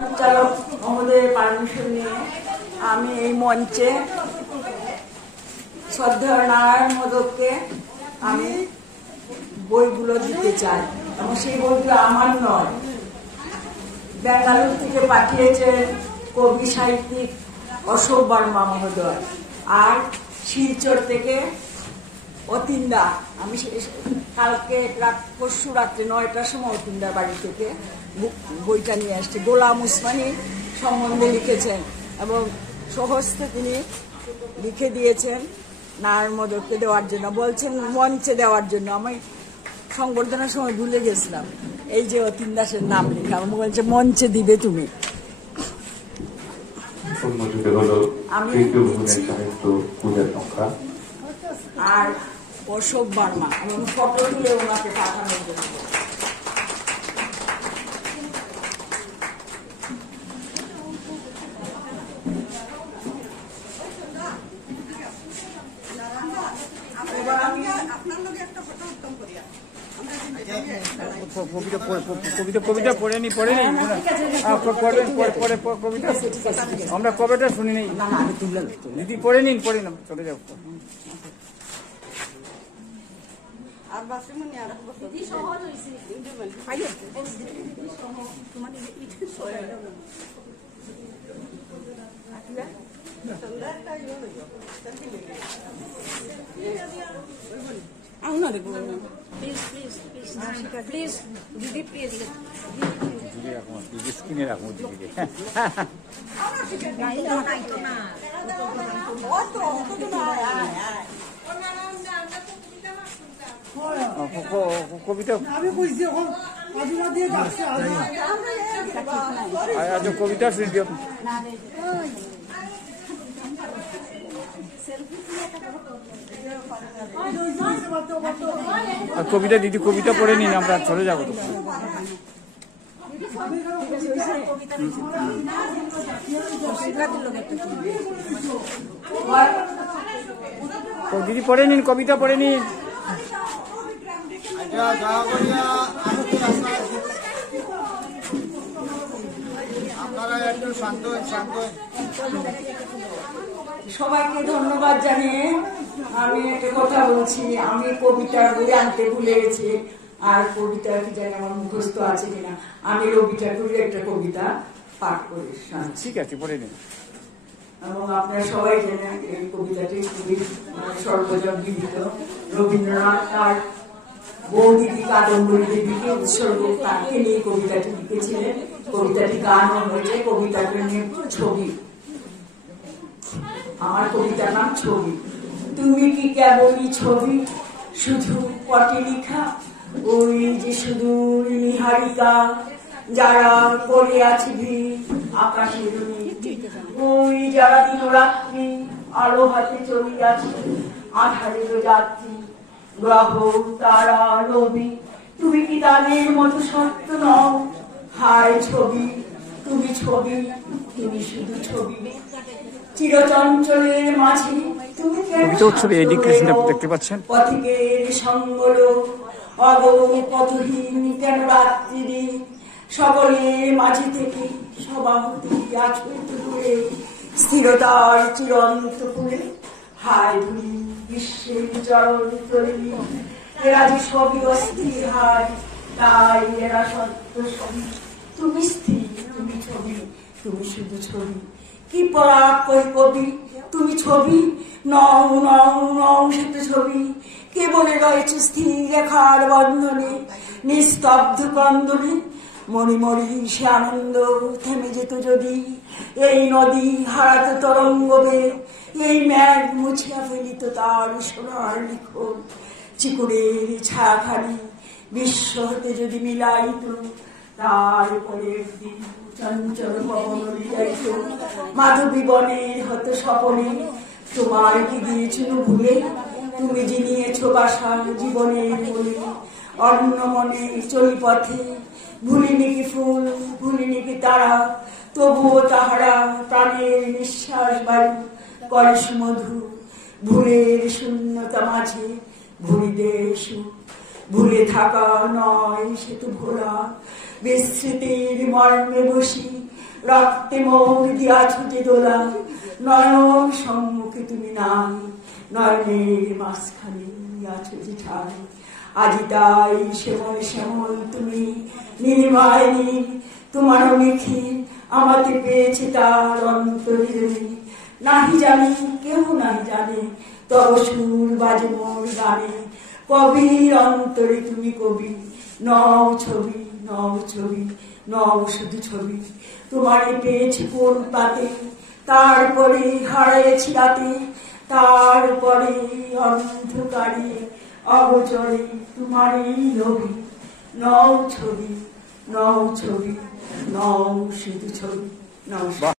চালক মহোদয়ের পারমিশন নিয়ে আমি এই মঞ্চে শ্রদ্ধেয় নারায়ণ মোদককে আমি বইগুলো দিতে চাই এবং সেই বইগুলো আমার নয়, বেঙ্গালুরু থেকে পাঠিয়েছেন কবি সাহিত্যিক অশোক বর্মা মহোদয়, আর শিলচর থেকে অতীন্দা। আমি কালকে পরশু রাত্রে 9টার সময় অতীন্দার বাড়ি থেকে বইটা নিয়ে আসছি। গোলাম উসমানী সম্বন্ধে লিখেছেন এবং স্বহস্তে তিনি লিখে দিয়েছেন নারায়ণ মোদককে দেওয়ার জন্য, বলছেন মঞ্চে দেওয়ার জন্য। আমি সংবর্ধনার সময় ভুলে গেছিলাম এই যে অতীন দাসের নাম লেখা, আমি বলছে মঞ্চে দিবে তুমি। আর অশোক বর্মা এবং ফটো তুলে ওনাকে পাঠানোর জন্য। কবিতা পড়ে নি কবিতা আমরা কবিতা শুনি নেই দিদি, পড়ে নিন চলে যাবো। প্লিজ দিদি, প্লিজ স্ক্রিনে রাখবো দিদিকে। কবিতা কবিতা শুনে দিও। কবিতা দিদি কবিতা পড়ে নিন, আমরা চলে যাবো। দিদি পড়ে নিন, কবিতা পড়ে নিন। সবাইকে ধন্যবাদ জানিয়ে আমি একটা কথা বলছি। আমি কবিতার বই আনতে ভুলে গেছি, আর কবিতা কি জানি আমার মুখস্থ আছে কিনা। আমি রবি ঠাকুরের একটা কবিতা পাঠ করি। ঠিক আছে, পড়ে নিন। এবং আপনারা সবাই জানেন এই কবিতাটি খুবই সর্বজন বিদিত। রবীন্দ্রনাথ তার বৌদিদি কাদম্বরী দেবীকে উৎসর্গ তাকে নিয়ে কবিতাটি লিখেছিলেন। কবিতাটি গানও হয়েছে। কবিতাকে নিয়ে ছবি, আমার কবিতার নাম ছবি। তুমি কি কেবলই ছবি, শুধু পটে লিখা, ওই যে সুদূর নিহারিকা, যারা পড়ে আছে ভিড় আকাশের নিচে, ওই যারা দিনরাত্রি আলো হাতে চলিয়াছে, আধারের যাত্রী গ্রহ তারা রবি, তুমি কি তাদের মতো সত্য নও? হায় ছবি, তুমি ছবি, তুমি শুধু ছবি, চিরচঞ্চলের মাঝে তুমি দেখতে পাচ্ছেন পথিকের সঙ্গল অগম পথহীন কেন রাত্রি, সকলের মাঝে থেকে সবাহতি আছো দূরে, স্থিরতার চিরন্ত পুরে হায় ধুলি বিশ্বের চরণ তরি, এরা যে সবই অস্থির হায়, তাই এরা সত্য ছবি, তুমি স্থির, তুমি ছবি, তুমি শুধু ছবি। কি পরাগ কবি, তুমি ছবি নও নও নও, সে তো ছবি কেবলে রয়েছে স্থির রেখার বন্ধনে, নিস্তব্ধ কন্দনে মণিমণি সে আনন্দ থেমে যেত যদি, এই নদী হারাত তরঙ্গবে, এই মেঘ মুছিয়া ফেলিত তার সোনার লিখন, চিকুরের ছায়াখানি বিশ্ব হতে যদি মিলাইত, তার পরের দিন চঞ্চল পবন যাইত মাধবী বনের হত স্বপনে, তোমার কি দিয়েছিল ভুলে, তুমি যে নিয়েছ বাসা জীবনের মনে, অন্য মনে চলি পথে, ভুলিনি কি ফুল, ভুলিনি কি তারা, তবুও তাহারা প্রাণের নিঃশ্বাস বায়ু করে সুমধু, ভুলের শূন্যতা মাঝে ভুলিতে সুখ, ভুলে থাকা নয় সে তো ভোলা, বিস্মৃতির মর্মে বসি রক্তে মোর দিয়াছ যে দোলা, নয়ন সম্মুখে তুমি নাই, নয়নের মাঝখানে আছো যে ঠাই। আজি তাই শ্যামল শ্যামল তুমি নীলিমায় নীল, তোমার মেখে আমাকে পেয়েছে তার অন্তরে। নাহি জানি কেউ নাহি জানে, তব সুর বাজে মোর গানে। কবির অন্তরে তুমি কবি, নও ছবি নও ছবি নও শুধু ছবি। তোমারে পেয়েছি কোন পাতে, তারপরে হারিয়েছি রাতে, তারপরে অন্ধকারে অগোচরে তোমারই লোভী। নও ছবি নও ছবি নও শুধু ছবি। নমস্কার।